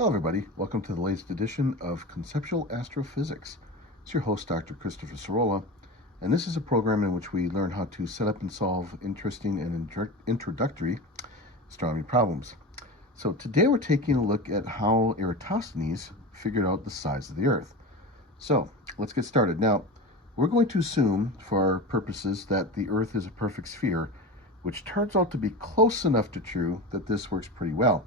Hello everybody, welcome to the latest edition of Conceptual Astrophysics. It's your host, Dr. Christopher Sorolla, and this is a program in which we learn how to set up and solve interesting and introductory astronomy problems. So today we're taking a look at how Eratosthenes figured out the size of the Earth. So let's get started. Now, we're going to assume for our purposes that the Earth is a perfect sphere, which turns out to be close enough to true that this works pretty well.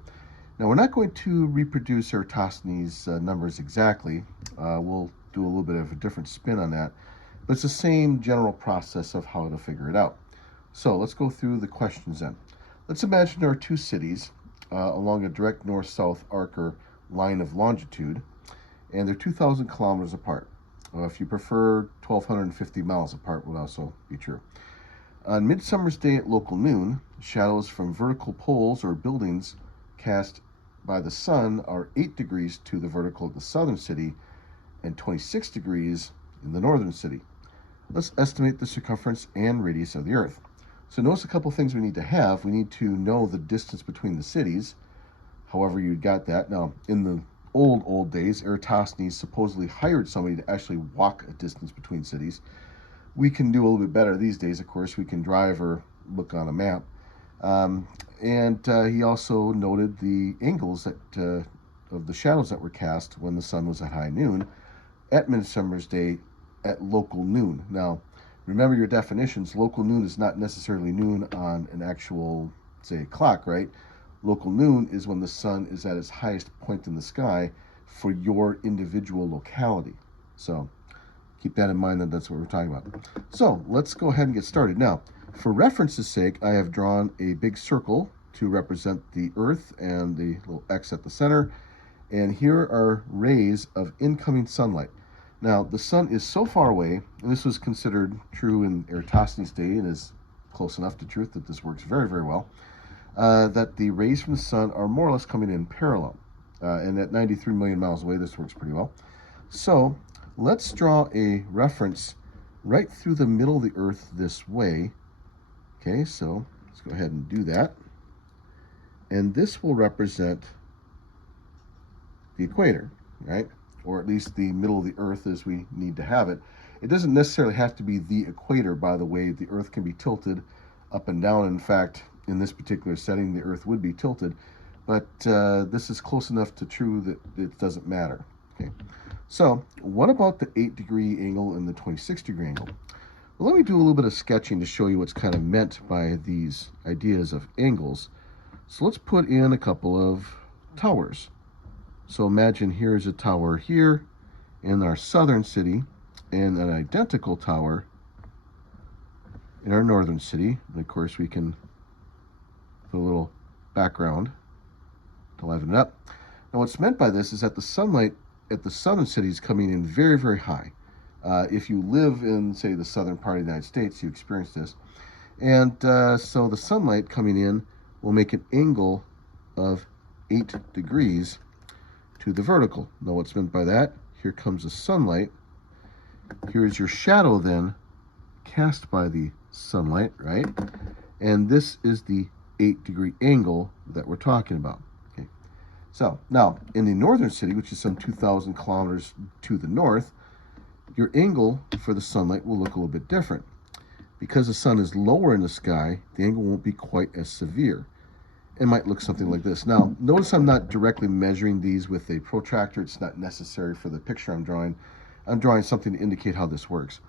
Now, we're not going to reproduce Eratosthenes' numbers exactly. We'll do a little bit of a different spin on that, but it's the same general process of how to figure it out. So let's go through the questions then. Let's imagine there are two cities along a direct north-south arc or line of longitude, and they're 2,000 kilometers apart. If you prefer, 1,250 miles apart would also be true. On Midsummer's Day at local noon, shadows from vertical poles or buildings cast by the sun are 8 degrees to the vertical of the southern city and 26 degrees in the northern city. Let's estimate the circumference and radius of the Earth. So notice a couple things we need to have. We need to know the distance between the cities, however you got that. Now, in the old days, Eratosthenes supposedly hired somebody to actually walk a distance between cities. We can do a little bit better these days, of course. We can drive or look on a map. And he also noted the angles that of the shadows that were cast when the sun was at high noon at Midsummer's Day at local noon. Now, remember your definitions. Local noon is not necessarily noon on an actual, say, clock, right? Local noon is when the sun is at its highest point in the sky for your individual locality. So keep that in mind, that that's what we're talking about. So let's go ahead and get started. Now, for reference's sake, I have drawn a big circle to represent the Earth and the little X at the center. And here are rays of incoming sunlight. Now, the sun is so far away, and this was considered true in Eratosthenes' day and is close enough to truth that this works very, very well, that the rays from the sun are more or less coming in parallel. And at 93 million miles away, this works pretty well. So let's draw a reference right through the middle of the Earth this way. Okay, so let's go ahead and do that. And this will represent the equator, right? Or at least the middle of the Earth as we need to have it. It doesn't necessarily have to be the equator, by the way. The Earth can be tilted up and down. In fact, in this particular setting, the Earth would be tilted. But this is close enough to true that it doesn't matter. Okay. So what about the 8-degree angle and the 26-degree angle? Well, let me do a little bit of sketching to show you what's kind of meant by these ideas of angles. So let's put in a couple of towers. So imagine here's a tower here in our southern city and an identical tower in our northern city. And of course, we can put a little background to liven it up. Now, what's meant by this is that the sunlight at the southern city is coming in very, very high. If you live in, say, the southern part of the United States, you experience this. And so the sunlight coming in will make an angle of 8 degrees to the vertical. Now, what's meant by that? Here comes the sunlight. Here's your shadow then cast by the sunlight, right? And this is the 8-degree angle that we're talking about. Okay. So now, in the northern city, which is some 2,000 kilometers to the north, your angle for the sunlight will look a little bit different. Because the sun is lower in the sky, the angle won't be quite as severe. It might look something like this. Now, notice I'm not directly measuring these with a protractor. It's not necessary for the picture I'm drawing. I'm drawing something to indicate how this works.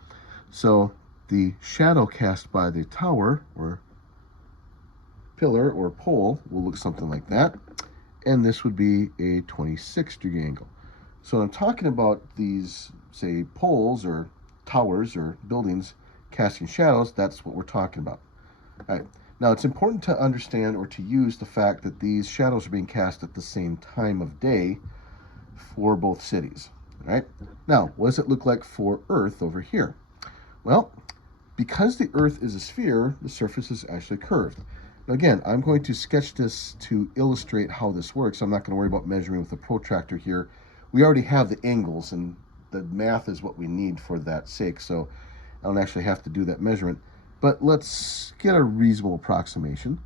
So the shadow cast by the tower or pillar or pole will look something like that. And this would be a 26-degree angle. So when I'm talking about these, say, poles or towers or buildings casting shadows, that's what we're talking about. All right. Now, it's important to understand or to use the fact that these shadows are being cast at the same time of day for both cities. All right. Now, what does it look like for Earth over here? Well, because the Earth is a sphere, the surface is actually curved. Now, again, I'm going to sketch this to illustrate how this works. I'm not going to worry about measuring with a protractor here. We already have the angles, and the math is what we need for that sake, so I don't actually have to do that measurement. But let's get a reasonable approximation.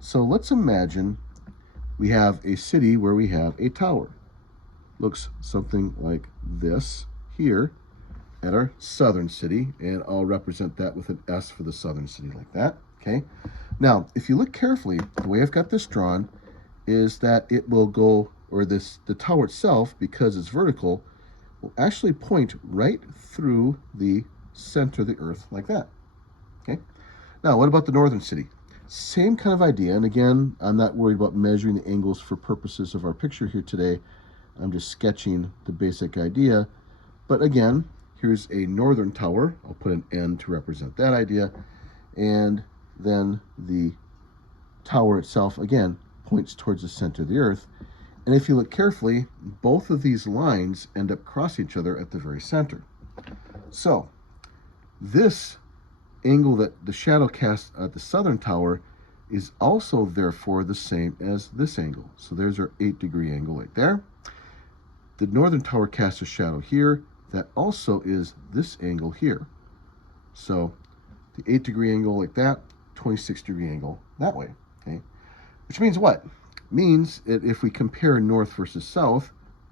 So let's imagine we have a city where we have a tower. looks something like this here at our southern city, and I'll represent that with an S for the southern city like that, okay? Now, if you look carefully, the way I've got this drawn is that it will go, or the tower itself, because it's vertical, will actually point right through the center of the Earth like that, okay? Now, what about the northern city? Same kind of idea, and again, I'm not worried about measuring the angles for purposes of our picture here today. I'm just sketching the basic idea, but again, here's a northern tower. I'll put an N to represent that idea, and then the tower itself, again, points towards the center of the Earth. And if you look carefully, both of these lines end up crossing each other at the very center. So this angle that the shadow casts at the southern tower is also therefore the same as this angle. So there's our 8-degree angle right there. The northern tower casts a shadow here. That also is this angle here. So the 8-degree angle like that, 26-degree angle that way, okay? Which means what? Means that if we compare north versus south,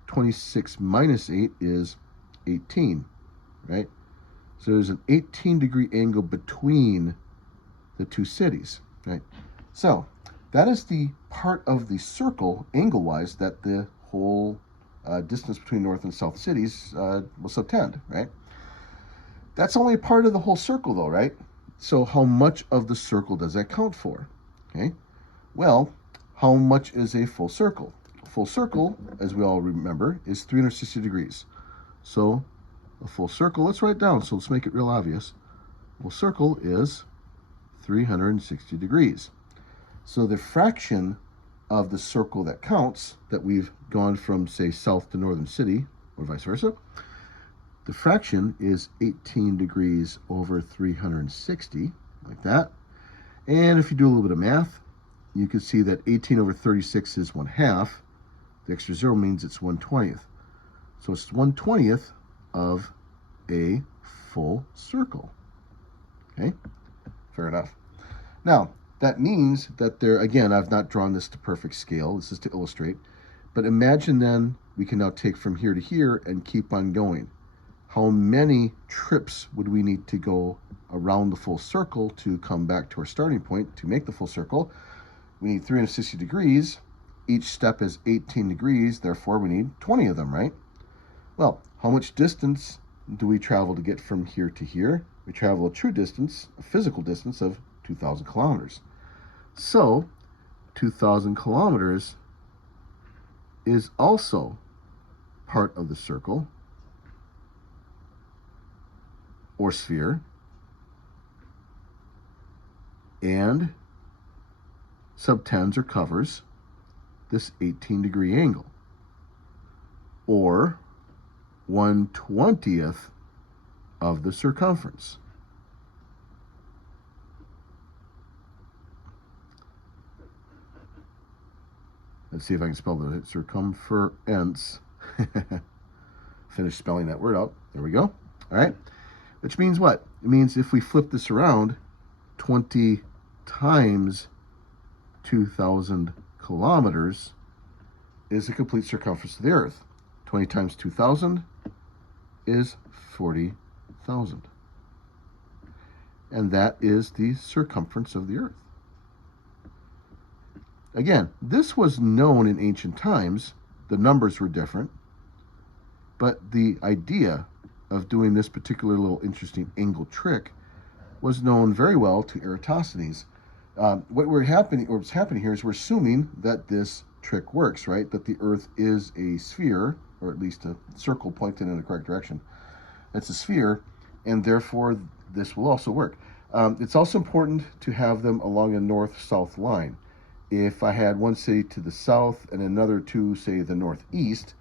26 minus 8 is 18, right? So there's an 18-degree angle between the two cities, right? So that is the part of the circle, angle-wise, that the whole distance between north and south cities will subtend, right? That's only a part of the whole circle, though, right? So how much of the circle does that count for? Okay, well, how much is a full circle? A full circle, as we all remember, is 360 degrees. So a full circle, let's write it down, so let's make it real obvious. A full circle is 360 degrees. So the fraction of the circle that counts, that we've gone from, say, south to northern city, or vice versa, the fraction is 18 degrees over 360, like that. And if you do a little bit of math, you can see that 18 over 36 is 1/2. The extra 0 means it's 1/20. So it's 1/20 of a full circle. Okay, fair enough. Now, that means that there, again, I've not drawn this to perfect scale. This is to illustrate. But imagine then we can now take from here to here and keep on going. How many trips would we need to go around the full circle to come back to our starting point to make the full circle? We need 360 degrees. Each step is 18 degrees. Therefore, we need 20 of them, right? Well, how much distance do we travel to get from here to here? We travel a true distance, a physical distance of 2,000 kilometers. So 2,000 kilometers is also part of the circle or sphere and subtends or covers this 18-degree angle, or 1/20th of the circumference. Let's see if I can spell the circumference. Finish spelling that word out. There we go. All right. Which means what? It means if we flip this around, 20 times 2,000 kilometers is the complete circumference of the Earth. 20 times 2,000 is 40,000. And that is the circumference of the Earth. Again, this was known in ancient times. The numbers were different. But the idea of doing this particular little interesting angle trick was known very well to Eratosthenes. What's happening here is we're assuming that this trick works, right? That the Earth is a sphere, or at least a circle pointed in the correct direction. It's a sphere, and therefore this will also work. It's also important to have them along a north-south line. If I had one city to the south and another to, say, the northeast,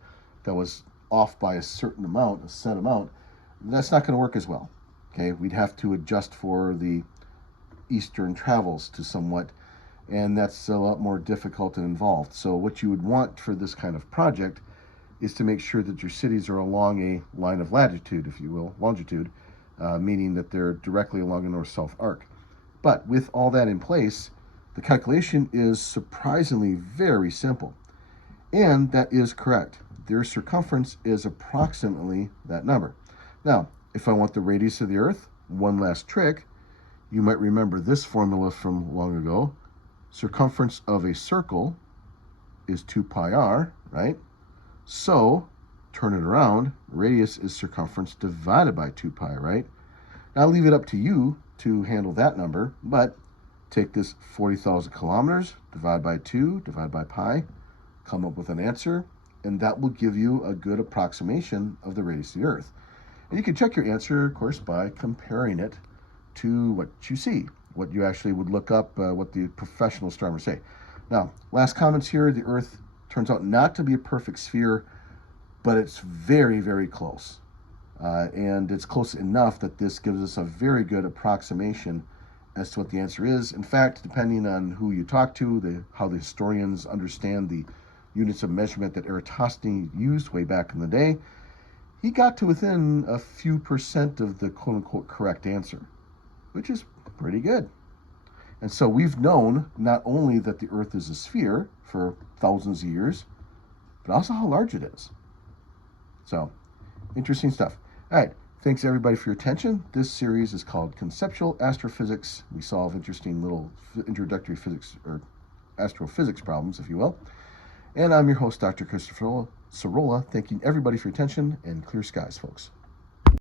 that was off by a certain amount, a set amount, that's not going to work as well. Okay, we'd have to adjust for the eastern travels to somewhat, and that's a lot more difficult and involved. So what you would want for this kind of project is to make sure that your cities are along a line of latitude, if you will, longitude, meaning that they're directly along a north-south arc. But with all that in place, the calculation is surprisingly very simple. And that is correct. their circumference is approximately that number. Now, if I want the radius of the Earth, one last trick, you might remember this formula from long ago. Circumference of a circle is 2 pi r, right? So, turn it around, radius is circumference divided by 2 pi, right? Now, I'll leave it up to you to handle that number, but take this 40,000 kilometers, divide by 2, divide by pi, come up with an answer, and that will give you a good approximation of the radius of the Earth. And you can check your answer, of course, by comparing it to what you see, what you actually would look up, what the professional astronomers say. Now, last comments here, the Earth turns out not to be a perfect sphere, but it's very, very close. And it's close enough that this gives us a very good approximation as to what the answer is. In fact, depending on who you talk to, how the historians understand the units of measurement that Eratosthenes used way back in the day, he got to within a few percent of the quote-unquote correct answer, which is pretty good. And so we've known not only that the Earth is a sphere for thousands of years, but also how large it is. So, interesting stuff. All right, thanks everybody for your attention. This series is called Conceptual Astrophysics. We solve interesting little introductory physics, or astrophysics problems, if you will. And I'm your host, Dr. Christopher Sorolla, thanking everybody for your attention, and clear skies, folks.